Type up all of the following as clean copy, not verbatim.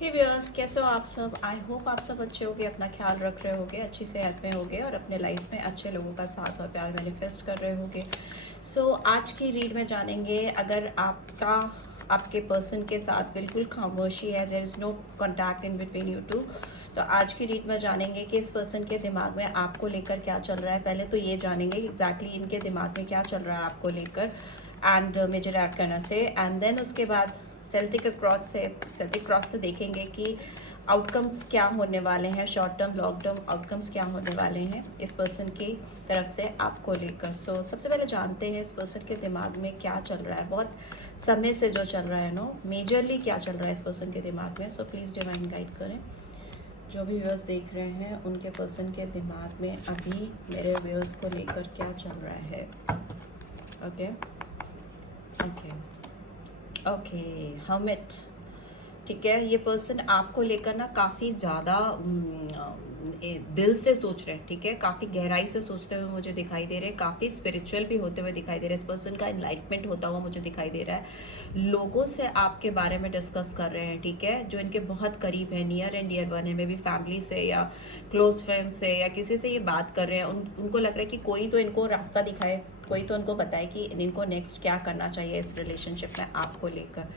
हे viewers, कैसे हो आप सब। आई होप आप सब अच्छे होगे, अपना ख्याल रख रहे होगे, अच्छी सेहत में होगे और अपने लाइफ में अच्छे लोगों का साथ और प्यार मैनिफेस्ट कर रहे होगे। सो आज की रीड में जानेंगे, अगर आपके पर्सन के साथ बिल्कुल खामोशी है, there is no contact in between you two, तो आज की रीड में जानेंगे कि इस पर्सन के दिमाग में आपको लेकर क्या चल रहा है। पहले तो ये जानेंगे कि एग्जैक्टली इनके दिमाग में क्या चल रहा है आपको लेकर, एंड मेजर ऐड करना से, एंड देन उसके बाद सेल्टिक क्रॉस से देखेंगे कि आउटकम्स क्या होने वाले हैं, short term long term outcomes क्या होने वाले हैं इस पर्सन की तरफ से आपको लेकर। सो सबसे पहले जानते हैं इस पर्सन के दिमाग में क्या चल रहा है, बहुत समय से जो चल रहा है मेजरली क्या चल रहा है इस पर्सन के दिमाग में। सो प्लीज़ डिवाइन गाइड करें। जो भी व्यूअर्स देख रहे हैं उनके पर्सन के दिमाग में अभी मेरे व्यूअर्स को लेकर क्या चल रहा है। ओके ओके ओके हर्मिट, ठीक है। ये पर्सन आपको लेकर ना काफ़ी ज़्यादा दिल से सोच रहे हैं, ठीक है, काफ़ी गहराई से सोचते हुए मुझे दिखाई दे रहे हैं, काफ़ी स्पिरिचुअल भी होते हुए दिखाई दे रहे हैं। इस पर्सन का इनलाइटमेंट होता हुआ मुझे दिखाई दे रहा है। लोगों से आपके बारे में डिस्कस कर रहे हैं, ठीक है, जो इनके बहुत करीब है, नियर एंड डियर वन है, मे बी फैमिली से या क्लोज फ्रेंड से या किसी से ये बात कर रहे हैं। उनको लग रहा है कि कोई तो इनको रास्ता दिखाए, कोई तो उनको बताए कि इनको नेक्स्ट क्या करना चाहिए इस रिलेशनशिप में आपको लेकर।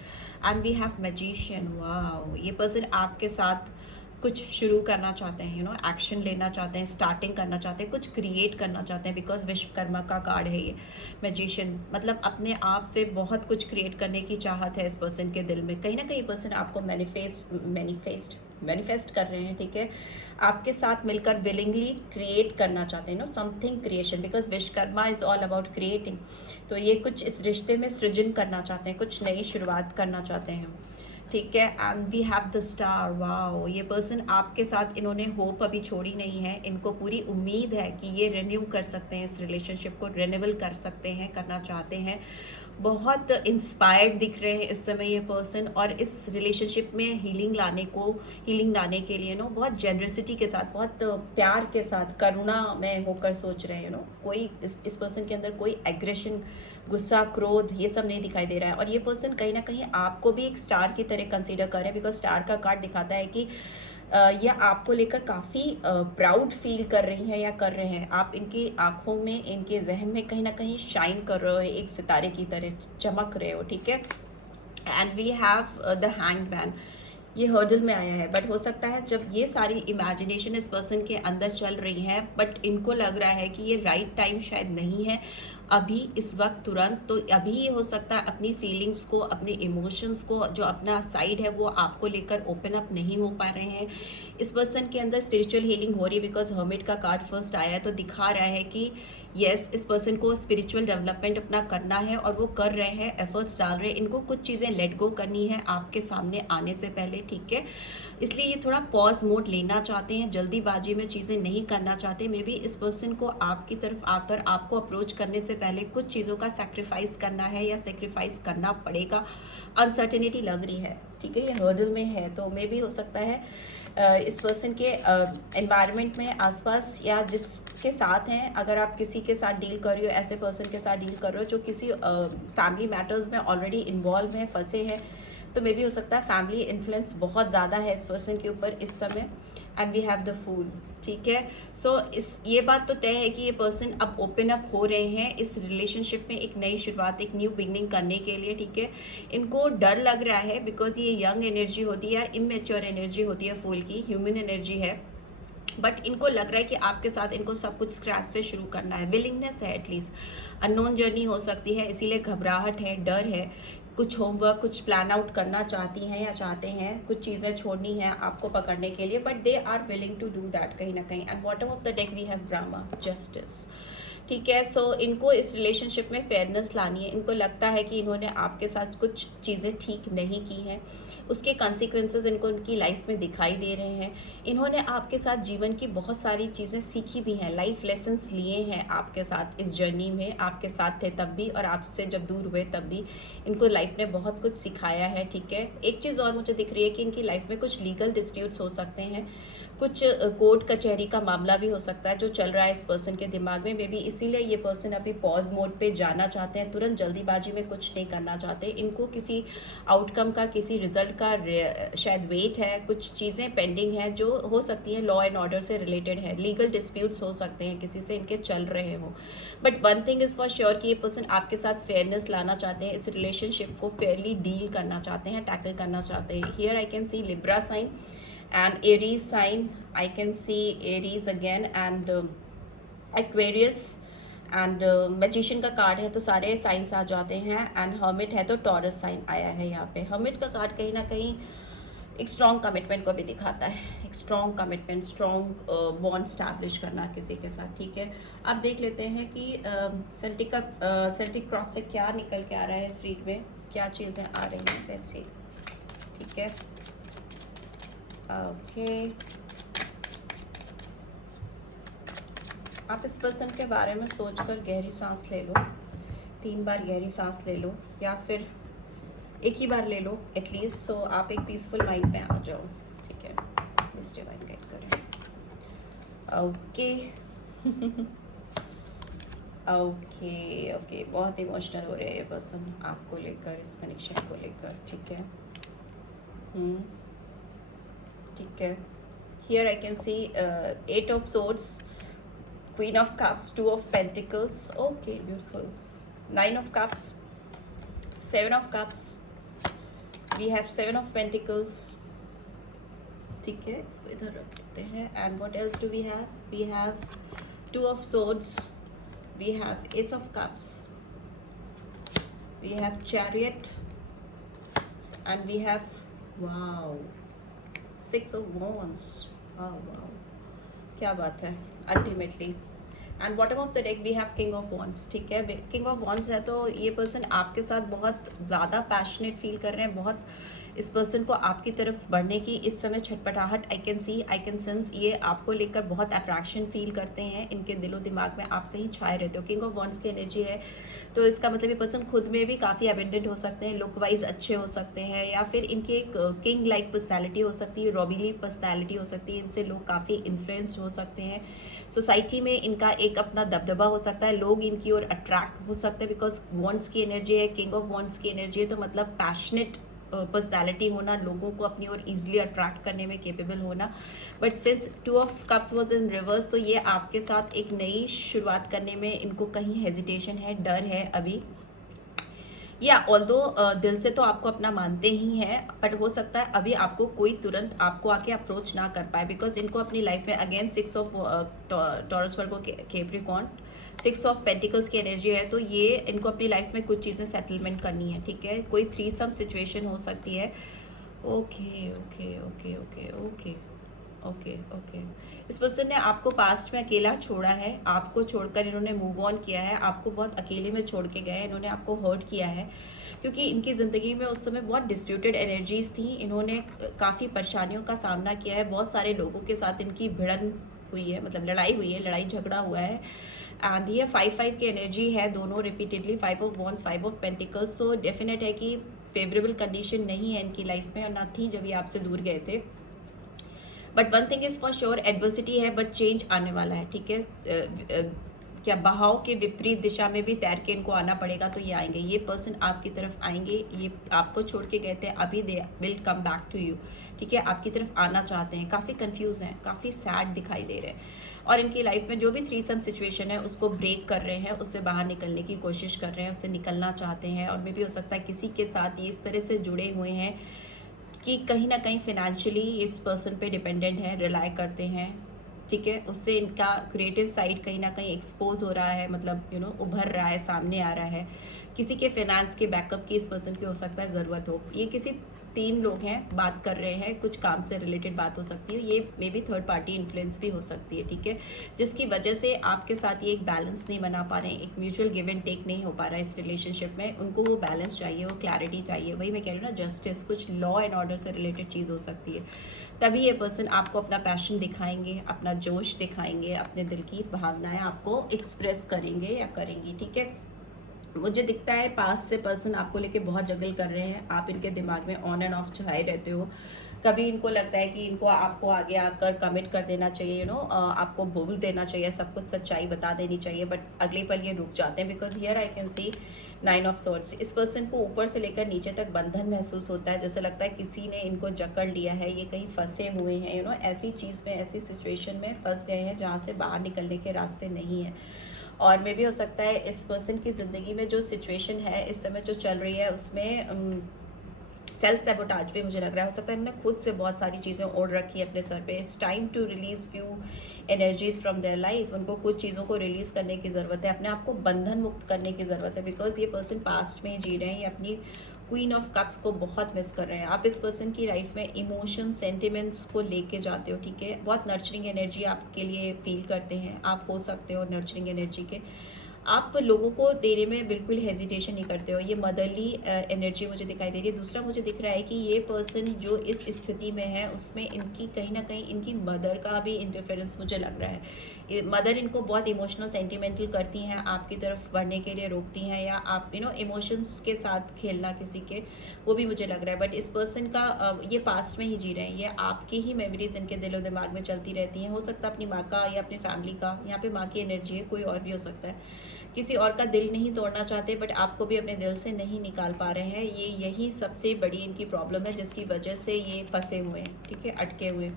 And we have magician. Wow, ये पर्सन आपके साथ कुछ शुरू करना चाहते हैं, एक्शन लेना चाहते हैं, स्टार्टिंग करना चाहते हैं, कुछ क्रिएट करना चाहते हैं, बिकॉज विश्वकर्मा का कार्ड है ये मैजिशियन। मतलब अपने आप से बहुत कुछ क्रिएट करने की चाहत है इस पर्सन के दिल में। कहीं ना कहीं पर्सन आपको मैनिफेस्ट कर रहे हैं, ठीक है, आपके साथ मिलकर विलिंगली क्रिएट करना चाहते हैं, something creation, because Vishwakarma is all about creating. तो ये कुछ इस रिश्ते में सृजन करना चाहते हैं, कुछ नई शुरुआत करना चाहते हैं, ठीक है। And we have the star. Wow, ये पर्सन आपके साथ, इन्होंने होप अभी छोड़ी नहीं है, इनको पूरी उम्मीद है कि ये रिन्यू कर सकते हैं, इस रिलेशनशिप को रिन्यूअल कर सकते हैं, करना चाहते हैं। बहुत इंस्पायर्ड दिख रहे हैं इस समय ये पर्सन, और इस रिलेशनशिप में हीलिंग लाने के लिए बहुत जेनरसिटी के साथ, बहुत प्यार के साथ, करुणा में होकर सोच रहे हैं। कोई इस पर्सन के अंदर कोई एग्रेशन, गुस्सा, क्रोध, ये सब नहीं दिखाई दे रहा है। और ये पर्सन कहीं ना कहीं आपको भी एक स्टार की तरह कंसीडर कर रहे हैं, बिकॉज स्टार का कार्ड दिखाता है कि ये आपको लेकर काफ़ी प्राउड फील कर रही हैं या कर रहे हैं। आप इनकी आंखों में, इनके जहन में कहीं ना कहीं शाइन कर रहे हो, एक सितारे की तरह चमक रहे हो, ठीक है। And we have the hanged man. ये हर्डल में आया है, बट हो सकता है जब ये सारी इमेजिनेशन इस पर्सन के अंदर चल रही है, बट इनको लग रहा है कि ये राइट टाइम शायद नहीं है अभी इस वक्त तुरंत। तो अभी ये हो सकता है अपनी फीलिंग्स को, अपने इमोशंस को, जो अपना साइड है वो आपको लेकर ओपन अप नहीं हो पा रहे हैं। इस पर्सन के अंदर स्पिरिचुअल हीलिंग हो रही है, बिकॉज हर्मिट का कार्ड फर्स्ट आया है, तो दिखा रहा है कि यस, इस पर्सन को स्पिरिचुअल डेवलपमेंट अपना करना है और वो कर रहे हैं, एफर्ट्स डाल रहे हैं। इनको कुछ चीज़ें लेट गो करनी है आपके सामने आने से पहले, ठीक है। इसलिए ये थोड़ा पॉज मोड लेना चाहते हैं, जल्दीबाजी में चीज़ें नहीं करना चाहते। मे बी इस पर्सन को आपकी तरफ आकर आपको अप्रोच करने से पहले कुछ चीज़ों का सेक्रीफाइस करना है या सेक्रीफाइस करना पड़ेगा। अनसर्टेनिटी लग रही है, ठीक है, ये हर्डल में है। तो मे भी हो सकता है इस पर्सन के एनवायरनमेंट में आसपास या जिसके साथ हैं, अगर आप किसी के साथ डील कर रहे हो, ऐसे पर्सन के साथ डील कर रहे हो जो किसी फैमिली मैटर्स में ऑलरेडी इन्वॉल्व हैं, फंसे हैं, तो मे भी हो सकता है फैमिली इन्फ्लुएंस बहुत ज़्यादा है इस पर्सन के ऊपर इस समय। And we have the fool, ठीक है। सो ये बात तो तय है कि ये पर्सन अब ओपन अप हो रहे हैं इस रिलेशनशिप में, एक नई शुरुआत, एक न्यू बिगनिंग करने के लिए, ठीक है। इनको डर लग रहा है, बिकॉज ये यंग एनर्जी होती है, इमेच्योर एनर्जी होती है, फूल की ह्यूमन एनर्जी है, बट इनको लग रहा है कि आपके साथ इनको सब कुछ स्क्रैच से शुरू करना है, विलिंगनेस है, एटलीस्ट अननोन जर्नी हो सकती है, इसीलिए घबराहट है, डर है। कुछ होमवर्क, कुछ प्लान आउट करना चाहती हैं या चाहते हैं, कुछ चीज़ें छोड़नी हैं आपको पकड़ने के लिए, but they are willing to do that कहीं ना कहीं। And bottom of the deck we have Brahma, justice, ठीक है। सो इनको इस रिलेशनशिप में फेयरनेस लानी है। इनको लगता है कि इन्होंने आपके साथ कुछ चीज़ें ठीक नहीं की हैं, उसके कॉन्सिक्वेंसेस इनको उनकी लाइफ में दिखाई दे रहे हैं। इन्होंने आपके साथ जीवन की बहुत सारी चीज़ें सीखी भी हैं, लाइफ लेसन्स लिए हैं आपके साथ इस जर्नी में, आपके साथ थे तब भी और आपसे जब दूर हुए तब भी इनको लाइफ ने बहुत कुछ सिखाया है, ठीक है। एक चीज़ और मुझे दिख रही है कि इनकी लाइफ में कुछ लीगल डिस्प्यूट्स हो सकते हैं, कुछ कोर्ट कचहरी का मामला भी हो सकता है जो चल रहा है इस पर्सन के दिमाग में। मे बी इसीलिए ये पर्सन अभी पॉज मोड पे जाना चाहते हैं, तुरंत जल्दीबाजी में कुछ नहीं करना चाहते। इनको किसी आउटकम का, किसी रिजल्ट का शायद वेट है, कुछ चीज़ें पेंडिंग हैं जो हो सकती हैं लॉ एंड ऑर्डर से रिलेटेड है, लीगल डिस्प्यूट्स हो सकते हैं, किसी से इनके चल रहे हो। But one thing is for sure कि ये पर्सन आपके साथ फेयरनेस लाना चाहते हैं, इस रिलेशनशिप को फेयरली डील करना चाहते हैं, टैकल करना चाहते हैं। Here I can see Libra sign and Aries sign. I can see Aries again and Aquarius and Magician का कार्ड है तो सारे साइंस आ जाते हैं। एंड हर्मिट है तो टॉरस साइन आया है यहाँ पे। हर्मिट का कार्ड कहीं ना कहीं एक स्ट्रॉन्ग कमिटमेंट को भी दिखाता है, एक strong commitment, strong bond establish करना किसी के साथ, ठीक है। अब देख लेते हैं कि सेल्टिक क्रॉस से क्या निकल के आ रहा है इस रीड में, क्या चीज़ें आ रही हैं वैसे, ठीक है। ओके आप इस पर्सन के बारे में सोचकर गहरी सांस ले लो, 3 बार गहरी सांस ले लो या फिर एक ही बार ले लो एटलीस्ट, सो आप एक पीसफुल माइंड में आ जाओ, ठीक है। प्लीज डिवाइन गाइड करें। ओके ओके ओके बहुत इमोशनल हो रहे हैं ये पर्सन आपको लेकर, इस कनेक्शन को लेकर, ठीक है। ठीक है। Here I can C 8 of swords, Queen of Cups, 2 of Pentacles, okay, beautiful, 9 of Cups, 7 of Cups, we have 7 of Pentacles, ठीक है, इसको इधर रख देते हैं। and what else do we have? We have 2 of Swords, we have Ace of Cups, we have Chariot, and we have, wow, 6 of Wands, wow, क्या बात है ultimately. And bottom of the deck we have king of wands, ठीक है। King of wands है तो ये person आपके साथ बहुत ज़्यादा पैशनेट फील कर रहे हैं, बहुत इस पर्सन को आपकी तरफ बढ़ने की इस समय छटपटाहट I can see, I can sense. ये आपको लेकर बहुत अट्रैक्शन फील करते हैं, इनके दिलो दिमाग में आप कहीं छाए रहते हो। किंग ऑफ वॉन्ड्स की एनर्जी है तो इसका मतलब ये पर्सन खुद में भी काफ़ी अबेंडेंट हो सकते हैं, लुक वाइज अच्छे हो सकते हैं, या फिर इनकी एक किंग लाइक पर्सनैलिटी हो सकती है, रॉबिली पर्सनैलिटी हो सकती है, इनसे लोग काफ़ी इन्फ्लुएंस्ड हो सकते हैं। सोसाइटी में इनका एक अपना दबदबा हो सकता है, लोग इनकी ओर अट्रैक्ट हो सकते हैं बिकॉज वॉन्ड्स की एनर्जी है, किंग ऑफ वॉन्ड्स की एनर्जी है, तो मतलब पैशनेट पर्सनैलिटी होना, लोगों को अपनी ओर ईजिली अट्रैक्ट करने में केपेबल होना। But since 2 of cups was in reverse तो ये आपके साथ एक नई शुरुआत करने में इनको कहीं हेजिटेशन है, डर है अभी, या ऑल्दो दिल से तो आपको अपना मानते ही हैं, बट हो सकता है अभी आपको कोई तुरंत आपको आके अप्रोच ना कर पाए बिकॉज इनको अपनी लाइफ में again 6 of Taurus Virgo Capricorn, 6 of pentacles की एनर्जी है तो ये इनको अपनी लाइफ में कुछ चीज़ें सेटलमेंट करनी है, ठीक है। कोई थ्रीसम सिचुएशन हो सकती है। Okay okay okay okay okay okay okay इस पर्सन ने आपको पास्ट में अकेला छोड़ा है, आपको छोड़कर इन्होंने मूव ऑन किया है, आपको बहुत अकेले में छोड़ के गए, इन्होंने आपको हर्ट किया है क्योंकि इनकी ज़िंदगी में उस समय बहुत डिस्प्यूटेड एनर्जीज थी, इन्होंने काफ़ी परेशानियों का सामना किया है, बहुत सारे लोगों के साथ इनकी भिड़न हुई है, मतलब लड़ाई हुई है, लड़ाई झगड़ा हुआ है। एंड ये 5-5 की एनर्जी है दोनों repeatedly, 5 of wands, 5 of pentacles, तो डेफिनेट है कि फेवरेबल कंडीशन नहीं है इनकी लाइफ में और ना थी जब ये आपसे दूर गए थे। But one thing is for sure, adversity है बट चेंज आने वाला है, ठीक है। क्या बहाव के विपरीत दिशा में भी तैर के इनको आना पड़ेगा तो ये आएंगे, ये पर्सन आपकी तरफ आएंगे, ये आपको छोड़ के गए थे, अभी they will come back to you, ठीक है। आपकी तरफ आना चाहते हैं, काफ़ी कंफ्यूज हैं, काफ़ी सैड दिखाई दे रहे हैं और इनकी लाइफ में जो भी थ्रीसम सिचुएशन है उसको ब्रेक कर रहे हैं, उससे बाहर निकलने की कोशिश कर रहे हैं, उससे निकलना चाहते हैं। और मे भी हो सकता है किसी के साथ ये इस तरह से जुड़े हुए हैं कि कहीं ना कहीं फिनेंशियली इस पर्सन पे डिपेंडेंट है, रिलाई करते हैं, ठीक है। उससे इनका क्रिएटिव साइड कहीं ना कहीं एक्सपोज हो रहा है, मतलब उभर रहा है, सामने आ रहा है। किसी के फाइनेंस के बैकअप की इस पर्सन की हो सकता है ज़रूरत हो। ये किसी 3 लोग हैं, बात कर रहे हैं, कुछ काम से रिलेटेड बात हो सकती है, ये may be third party influence भी हो सकती है, ठीक है, जिसकी वजह से आपके साथ ये एक बैलेंस नहीं बना पा रहे हैं, एक म्यूचुअल गिव एंड टेक नहीं हो पा रहा है इस रिलेशनशिप में। उनको वो बैलेंस चाहिए, वो क्लैरिटी चाहिए, वही मैं कह रही हूँ ना, जस्टिस, कुछ लॉ एंड ऑर्डर से रिलेटेड चीज़ हो सकती है। तभी ये पर्सन आपको अपना पैशन दिखाएंगे, अपना जोश दिखाएंगे, अपने दिल की भावनाएं आपको एक्सप्रेस करेंगे या करेंगी, ठीक है। मुझे दिखता है पास से पर्सन आपको लेके बहुत जगल कर रहे हैं, आप इनके दिमाग में ऑन एंड ऑफ छाए रहते हो। कभी इनको लगता है कि इनको आपको आगे आकर कमिट कर देना चाहिए, आपको बोल देना चाहिए, सब कुछ सच्चाई बता देनी चाहिए, बट अगले पल ये रुक जाते हैं because here I can C 9 of swords. इस पर्सन को ऊपर से लेकर नीचे तक बंधन महसूस होता है, जैसे लगता है किसी ने इनको जकड़ लिया है, ये कहीं फंसे हुए हैं, ऐसी चीज़ में, ऐसी सिचुएशन में फंस गए हैं जहाँ से बाहर निकलने के रास्ते नहीं हैं। और मे भी हो सकता है इस पर्सन की ज़िंदगी में जो सिचुएशन है इस समय जो चल रही है उसमें सेल्फ सेबोटाज भी मुझे लग रहा है। हो सकता है इन्होंने खुद से बहुत सारी चीज़ें ओढ़ रखी है अपने सर पे। It's time to release few energies from their life. उनको कुछ चीज़ों को रिलीज़ करने की ज़रूरत है, अपने आप को बंधन मुक्त करने की ज़रूरत है, बिकॉज ये पर्सन पास्ट में जी रहे हैं, ये अपनी क्वीन ऑफ कप्स को बहुत मिस कर रहे हैं। आप इस पर्सन की लाइफ में इमोशन सेंटिमेंट्स को लेके जाते हो, ठीक है। बहुत नर्चरिंग एनर्जी आपके लिए फील करते हैं, आप हो सकते हो नर्चरिंग एनर्जी के। आप लोगों को देने में बिल्कुल हेजिटेशन नहीं करते हो, ये मदरली एनर्जी मुझे दिखाई दे रही है। दूसरा मुझे दिख रहा है कि ये पर्सन जो इस स्थिति में है उसमें इनकी कहीं ना कहीं इनकी मदर का भी इंटरफेरेंस मुझे लग रहा है। मदर इनको बहुत इमोशनल सेंटिमेंटल करती हैं, आपकी तरफ बढ़ने के लिए रोकती हैं, या आप इमोशंस के साथ खेलना किसी के, वो भी मुझे लग रहा है। बट इस पर्सन का ये पास्ट में ही जी रहे हैं, ये आपकी ही मेमोरीज इनके दिलो दिमाग में चलती रहती हैं। हो सकता है अपनी माँ का या अपनी फैमिली का, यहाँ पे माँ की एनर्जी है, कोई और भी हो सकता है। किसी और का दिल नहीं तोड़ना चाहते बट आपको भी अपने दिल से नहीं निकाल पा रहे हैं। यही सबसे बड़ी इनकी प्रॉब्लम है जिसकी वजह से ये फंसे हुए हैं, ठीक है, अटके हुए।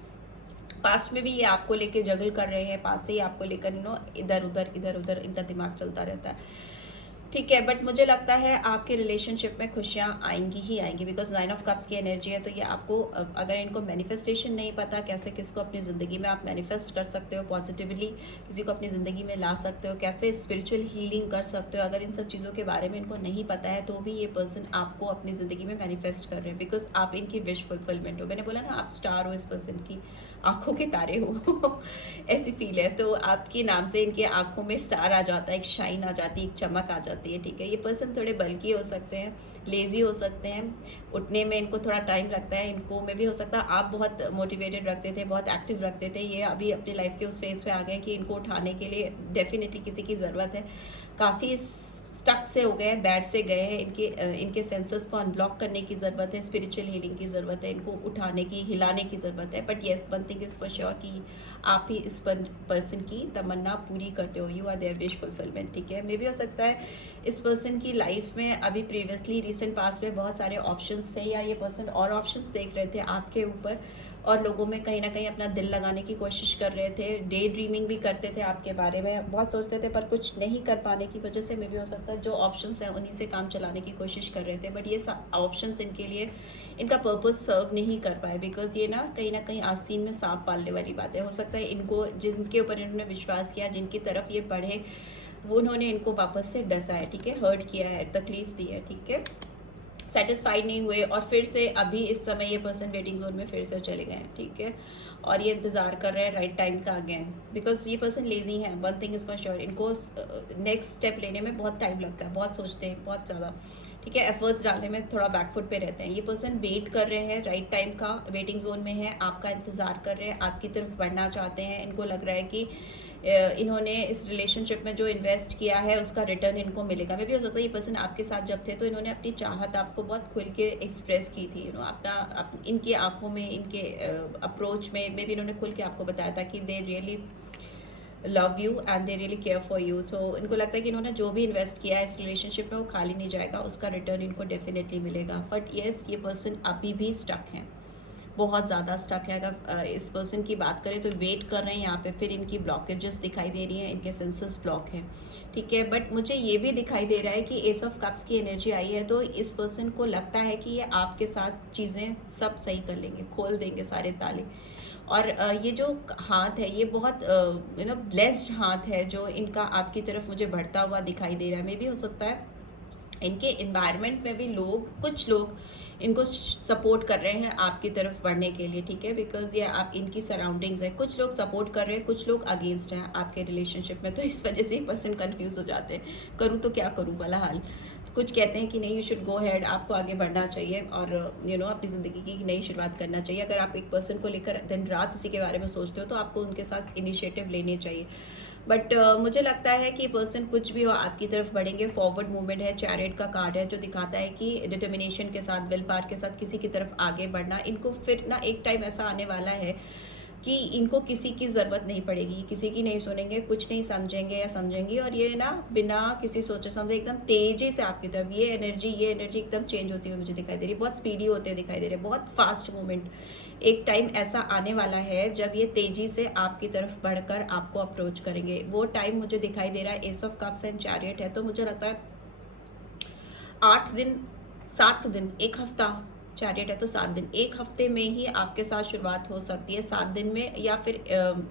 पास्ट में भी ये आपको लेके जगल कर रहे हैं, पास से ही आपको लेकर इधर उधर इनका दिमाग चलता रहता है, ठीक है। बट मुझे लगता है आपके रिलेशनशिप में खुशियाँ आएंगी ही आएंगी, बिकॉज 9 ऑफ कप्स की एनर्जी है। तो ये आपको, अगर इनको मैनिफेस्टेशन नहीं पता कैसे किसको अपनी ज़िंदगी में आप मैनिफेस्ट कर सकते हो, पॉजिटिवली किसी को अपनी ज़िंदगी में ला सकते हो, कैसे स्पिरिचुअल हीलिंग कर सकते हो, अगर इन सब चीज़ों के बारे में इनको नहीं पता है तो भी ये पर्सन आपको अपनी ज़िंदगी में मैनिफेस्ट कर रहे हैं, बिकॉज आप इनकी विश फुलफिलमेंट हो। मैंने बोला ना, आप स्टार हो, इस पर्सन की आंखों के तारे हो ऐसी फील है। तो आपके नाम से इनकी आंखों में स्टार आ जाता है, एक शाइन आ जाती है, एक चमक आ जाती है, ठीक है। ये पर्सन थोड़े बल्की हो सकते हैं, लेजी हो सकते हैं, उठने में इनको थोड़ा टाइम लगता है। इनको में भी हो सकता है आप बहुत मोटिवेटेड रखते थे, बहुत एक्टिव रखते थे, ये अभी अपनी लाइफ के उस फेज पे आ गए कि इनको उठाने के लिए डेफिनेटली किसी की ज़रूरत है। काफ़ी स्टक से हो गए हैं, बैड से गए हैं, इनके सेंसेस को अनब्लॉक करने की ज़रूरत है, स्पिरिचुअल हीलिंग की ज़रूरत है, इनको उठाने की, हिलाने की ज़रूरत है। But yes, one thing is for sure कि आप ही इस पर्सन की तमन्ना पूरी करते हो, you are their wish fulfillment, ठीक है। मे भी हो सकता है इस पर्सन की लाइफ में अभी प्रीवियसली रिसेंट पास्ट में बहुत सारे ऑप्शंस थे, या ये पर्सन और ऑप्शंस देख रहे थे आपके ऊपर, और लोगों में कहीं ना कहीं अपना दिल लगाने की कोशिश कर रहे थे, डे ड्रीमिंग भी करते थे आपके बारे में, बहुत सोचते थे, पर कुछ नहीं कर पाने की वजह से मे भी हो सकता है जो ऑप्शंस हैं उन्हीं से काम चलाने की कोशिश कर रहे थे। बट ये ऑप्शंस इनके लिए इनका पर्पस सर्व नहीं कर पाए, बिकॉज ये ना कहीं आस्तीन में सांप पालने वाली बात है। हो सकता है इनको, जिनके ऊपर इन्होंने विश्वास किया, जिनकी तरफ ये बढ़े, वो उन्होंने इनको वापस से डसा है, ठीक है, हर्ट किया है, तकलीफ दी है, ठीक है, सेटिस्फाइड नहीं हुए, और फिर से अभी इस समय ये पर्सन वेटिंग जोन में फिर से चले गए, ठीक है। और ये इंतज़ार कर रहे हैं राइट टाइम का अगेन, बिकॉज ये पर्सन लेजी हैं। One thing is for sure, इनको नेक्स्ट स्टेप लेने में बहुत टाइम लगता है, बहुत सोचते हैं, बहुत ज़्यादा, ठीक है, एफर्ट्स डालने में थोड़ा बैकफुट पे रहते हैं। ये पर्सन वेट कर रहे हैं, राइट टाइम का वेटिंग जोन में है, आपका इंतज़ार कर रहे हैं, आपकी तरफ बढ़ना चाहते हैं। इनको लग रहा है कि इन्होंने इस रिलेशनशिप में जो इन्वेस्ट किया है उसका रिटर्न इनको मिलेगा। मे भी हो सकता है ये पर्सन आपके साथ जब थे तो इन्होंने अपनी चाहत आपको बहुत खुल के एक्सप्रेस की थी, इनकी आंखों में, इनके अप्रोच में भी इन्होंने खुल के आपको बताया था कि they really love you and they really care for you. तो इनको लगता है कि इन्होंने जो भी इन्वेस्ट किया है इस रिलेशनशिप में वो खाली नहीं जाएगा, उसका रिटर्न इनको डेफिनेटली मिलेगा। बट येस, ये पर्सन अभी भी स्टक हैं, बहुत ज़्यादा स्टक है। अगर इस पर्सन की बात करें तो वेट कर रहे हैं यहाँ पे, फिर इनकी ब्लॉकेजेस दिखाई दे रही हैं, इनके सेंसेस ब्लॉक हैं, ठीक है। बट मुझे ये भी दिखाई दे रहा है कि एस ऑफ कप्स की एनर्जी आई है, तो इस पर्सन को लगता है कि ये आपके साथ चीज़ें सब सही कर लेंगे, खोल देंगे सारे ताले। और ये जो हाथ है ये बहुत ब्लेस्ड हाथ है जो इनका आपकी तरफ मुझे बढ़ता हुआ दिखाई दे रहा है। मे भी हो सकता है इनके इन्वायरमेंट में भी कुछ लोग इनको सपोर्ट कर रहे हैं आपकी तरफ बढ़ने के लिए, ठीक है, बिकॉज ये आप इनकी सराउंडिंग्स है, कुछ लोग सपोर्ट कर रहे हैं, कुछ लोग अगेंस्ट हैं आपके रिलेशनशिप में। तो इस वजह से एक पर्सन कंफ्यूज हो जाते हैं, करूँ तो क्या करूँ भला हाल। कुछ कहते हैं कि नहीं, यू शुड गो हैड, आपको आगे बढ़ना चाहिए और अपनी ज़िंदगी की नई शुरुआत करना चाहिए। अगर आप एक पर्सन को लेकर दिन रात उसी के बारे में सोचते हो तो आपको उनके साथ इनिशिएटिव लेने चाहिए। बट मुझे लगता है कि पर्सन कुछ भी हो आपकी तरफ बढ़ेंगे। फॉरवर्ड मूवमेंट है, चैरियट का कार्ड है जो दिखाता है कि डिटर्मिनेशन के साथ, विल पावर के साथ किसी की तरफ आगे बढ़ना। इनको फिर ना एक टाइम ऐसा आने वाला है कि इनको किसी की ज़रूरत नहीं पड़ेगी, किसी की नहीं सुनेंगे, कुछ नहीं समझेंगे या समझेंगी, और ये ना बिना किसी सोचे समझे एकदम तेज़ी से आपकी तरफ ये एनर्जी एकदम चेंज होती हुई मुझे दिखाई दे रही है। बहुत स्पीडी होते हुए दिखाई दे रहे हैं, बहुत फास्ट मूवमेंट। एक टाइम ऐसा आने वाला है जब ये तेज़ी से आपकी तरफ बढ़कर आपको अप्रोच करेंगे। वो टाइम मुझे दिखाई दे रहा है, S of cups and chariot है। तो मुझे लगता है 8 दिन, 7 दिन, 1 हफ्ता, चैरियट है तो 7 दिन, 1 हफ्ते में ही आपके साथ शुरुआत हो सकती है, 7 दिन में, या फिर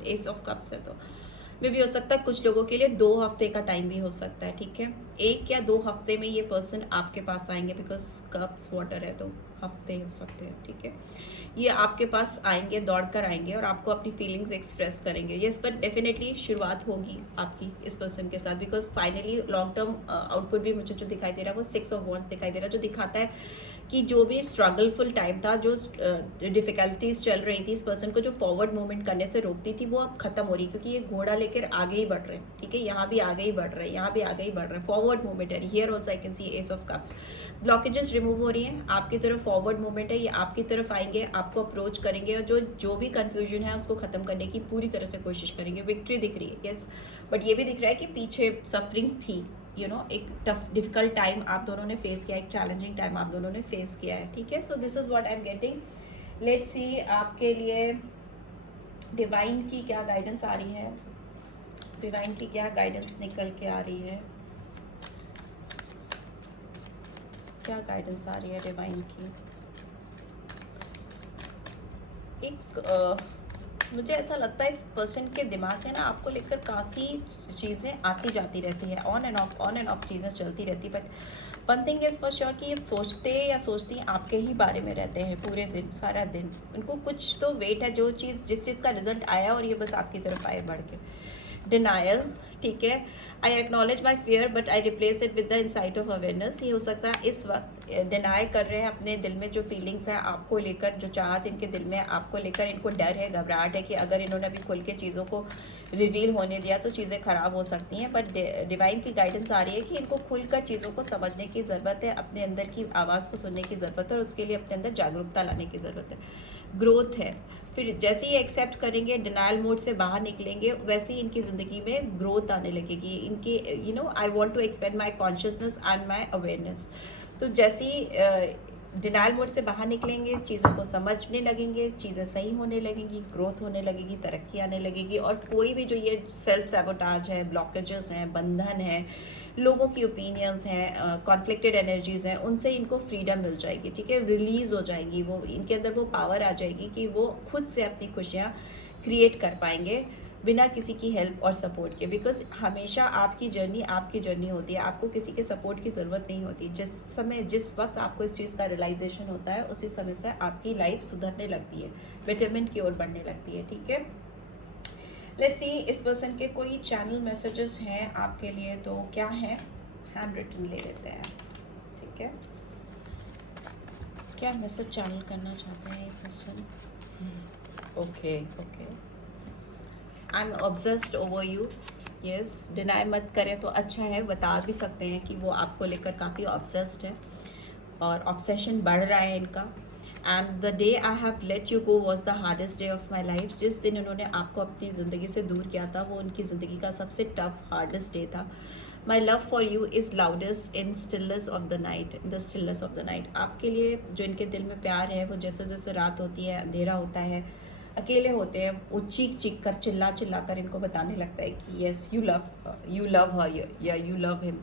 एस ऑफ कप्स है तो में भी हो सकता है। कुछ लोगों के लिए 2 हफ्ते का टाइम भी हो सकता है, ठीक है। 1 या 2 हफ्ते में ये पर्सन आपके पास आएंगे, बिकॉज कप्स वाटर है तो हफ्ते हो सकते हैं, ठीक है। ये आपके पास आएंगे, दौड़ कर आएंगे और आपको अपनी फीलिंग्स एक्सप्रेस करेंगे। यस, बट डेफिनेटली शुरुआत होगी आपकी इस पर्सन के साथ, because finally long term output भी मुझे जो दिखाई दे रहा है वो 6 ऑफ वॉन्ड्स दिखाई दे रहा है, जो दिखाता है कि जो भी स्ट्रगलफुल टाइम था, जो डिफ़िकल्टीज चल रही थी इस पर्सन को, जो फॉरवर्ड मूवमेंट करने से रोकती थी, वो अब खत्म हो रही है, क्योंकि ये घोड़ा लेकर आगे ही बढ़ रहे हैं, ठीक है। यहाँ भी आगे ही बढ़ रहे हैं, यहाँ भी आगे ही बढ़ रहे हैं, फॉरवर्ड मूवमेंट है। Here also I can see ace of cups. Blockages remove हो रही हैं, आपकी तरफ फॉरवर्ड मूवमेंट है, ये आपकी तरफ आएंगे, आपको अप्रोच करेंगे और जो भी कन्फ्यूजन है उसको खत्म करने की पूरी तरह से कोशिश करेंगे। विक्ट्री दिख रही है, यस, बट ये भी दिख रहा है कि पीछे सफरिंग थी, एक टफ डिफिकल्ट टाइम आप दोनों ने फेस किया, एक चैलेंजिंग टाइम आप दोनों ने फेस किया है, ठीक है। So this is what I am getting. Let's see आपके लिए डिवाइन की क्या गाइडेंस आ रही है, डिवाइन की क्या गाइडेंस निकल के आ रही है, क्या गाइडेंस आ रही है डिवाइन की। मुझे ऐसा लगता है इस पर्सन के दिमाग से ना आपको लेकर काफ़ी चीज़ें आती जाती रहती है, ऑन एंड ऑफ चीज़ें चलती रहती, but one thing is for sure कि ये सोचती आपके ही बारे में रहते हैं पूरे दिन, सारा दिन। उनको कुछ तो वेट है, जिस चीज़ का रिजल्ट आया और ये बस आपकी तरफ आए बढ़ के। डिनायल, ठीक है। I acknowledge my fear but I replace it with the insight of awareness. ये हो सकता है इस वक्त डिनाई कर रहे हैं अपने दिल में जो फीलिंग्स हैं आपको लेकर, जो चाहत इनके दिल में आपको लेकर, इनको डर है, घबराहट है कि अगर इन्होंने अभी खुल के चीज़ों को रिवील होने दिया तो चीज़ें ख़राब हो सकती हैं। बट डिवाइन की गाइडेंस आ रही है कि इनको खुलकर चीज़ों को समझने की ज़रूरत है, अपने अंदर की आवाज़ को सुनने की ज़रूरत है और उसके लिए अपने अंदर जागरूकता लाने की ज़रूरत है। ग्रोथ है, फिर जैसे ही एक्सेप्ट करेंगे, डिनायल मोड से बाहर निकलेंगे, वैसे ही इनकी ज़िंदगी में ग्रोथ आने लगेगी। इनकी I want to expand my consciousness and my awareness. तो जैसे ही डिनायल मोड से बाहर निकलेंगे, चीज़ों को समझने लगेंगे, चीज़ें सही होने लगेंगी, ग्रोथ होने लगेगी, तरक्की आने लगेगी। और कोई भी जो ये सेल्फ सैबोटाज है, ब्लॉकेजेस हैं, बंधन है, लोगों की ओपिनियंस हैं, कॉन्फ्लिक्टेड एनर्जीज़ हैं, उनसे इनको फ्रीडम मिल जाएगी, ठीक है। रिलीज़ हो जाएंगी, वो इनके अंदर वो पावर आ जाएगी कि वो खुद से अपनी खुशियाँ क्रिएट कर पाएंगे बिना किसी की हेल्प और सपोर्ट के। बिकॉज हमेशा आपकी जर्नी होती है, आपको किसी के सपोर्ट की ज़रूरत नहीं होती। जिस वक्त आपको इस चीज़ का रियलाइजेशन होता है, उसी समय से आपकी लाइफ सुधरने लगती है, बेटरमेंट की ओर बढ़ने लगती है, ठीक है। लेट्स सी इस पर्सन के कोई चैनल मैसेजेस हैं आपके लिए तो क्या है, हैंड रिटन ले लेते हैं, ठीक है। क्या मैसेज चैनल करना चाहते हैं ये person? Okay, I am obsessed over you. Yes, deny मत करें तो अच्छा है, बता भी सकते हैं कि वो आपको लेकर काफ़ी ऑब्सेस्ड है और ऑब्सेशन बढ़ रहा है इनका। And the day I have let you go was the hardest day of my life. जिस दिन उन्होंने आपको अपनी ज़िंदगी से दूर किया था वो उनकी ज़िंदगी का सबसे टफ हार्डेस्ट डे था। My love for you is loudest in stillness of the night, in the stillness of the night. आपके लिए जो इनके दिल में प्यार है वो जैसे जैसे रात होती है, अंधेरा होता है, अकेले होते हैं, वो चीख कर चिल्ला कर इनको बताने लगता है कि येस यू लव हर या you love him.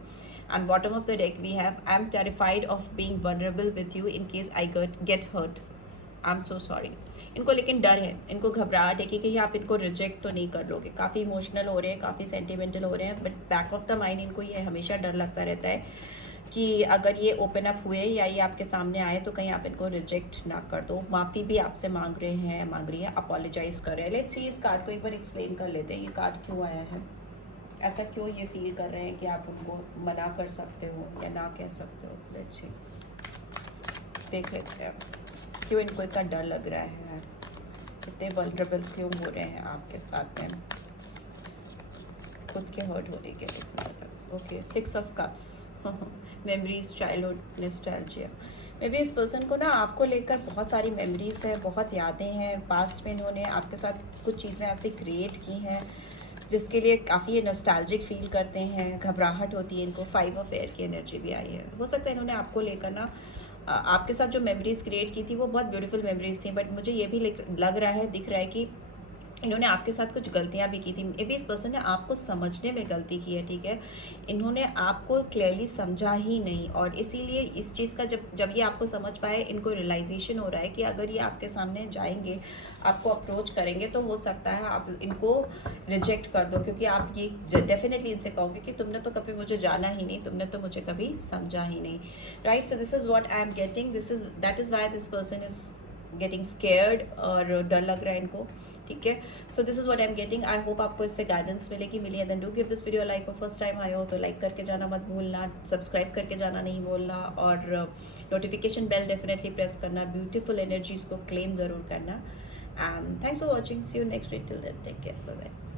And bottom of the deck we have, I'm terrified of being vulnerable with you in case I get hurt. I'm so sorry. इनको लेकिन डर है, इनको घबराहट है कि कहीं आप इनको रिजेक्ट तो नहीं कर लोगे। काफ़ी इमोशनल हो रहे हैं, काफ़ी सेंटिमेंटल हो रहे हैं, but back of the mind इनको ये हमेशा डर लगता रहता है कि अगर ये ओपन अप हुए या ये आपके सामने आए तो कहीं आप इनको रिजेक्ट ना कर दो। माफ़ी भी आपसे मांग रही हैं, अपोलोजाइज़ कर रहे हैं। लेट्स सी इस कार्ड को एक बार एक्सप्लेन कर लेते हैं, ये कार्ड क्यों आया है। ऐसा क्यों ये फील कर रहे हैं कि आप उनको मना कर सकते हो या ना कह सकते हो? लेट्स सी, देख लेते हैं क्यों इनको इतना डर लग रहा है, इतने वल्नरेबल क्यों हो रहे हैं आपके साथ में, खुद के हर्ट होने के लिए। Okay, 6 of cups, memories, childhood, nostalgia. May be इस पर्सन को ना आपको लेकर बहुत सारी मेमोरीज हैं, बहुत यादें हैं, पास्ट में इन्होंने आपके साथ कुछ चीज़ें ऐसे क्रिएट की हैं जिसके लिए काफ़ी ये नॉस्टैल्जिक फील करते हैं, घबराहट होती है इनको। 5 ऑफ एयर की एनर्जी भी आई है। हो सकता है इन्होंने आपको लेकर ना आपके साथ जो मेमोरीज क्रिएट की थी वो बहुत ब्यूटीफुल मेमोरीज थी, बट मुझे ये भी लग रहा है, दिख रहा है कि इन्होंने आपके साथ कुछ गलतियां भी की थी। मे बी इस पर्सन ने आपको समझने में गलती की है, ठीक है। इन्होंने आपको क्लियरली समझा ही नहीं, और इसीलिए इस चीज़ का जब ये आपको समझ पाए, इनको रियलाइजेशन हो रहा है कि अगर ये आपके सामने जाएंगे, आपको अप्रोच करेंगे, तो हो सकता है आप इनको रिजेक्ट कर दो, क्योंकि आप ये डेफिनेटली इनसे कहोगे कि तुमने तो कभी मुझे जाना ही नहीं, तुमने तो मुझे कभी समझा ही नहीं, right. So this is what I am getting, that is why this person is getting scared, और डर लग रहा है इनको, ठीक है। So this is what I am getting. I hope आपको इससे गाइडेंस मिली। Then do give this video like, और फर्स्ट टाइम आए हो तो लाइक करके जाना मत भूलना, सब्सक्राइब करके जाना नहीं भूलना, और नोटिफिकेशन बेल डेफिनेटली प्रेस करना। ब्यूटीफुल एनर्जीज को क्लेम ज़रूर करना। And thanks for watching, see you next week, till then take care, bye bye.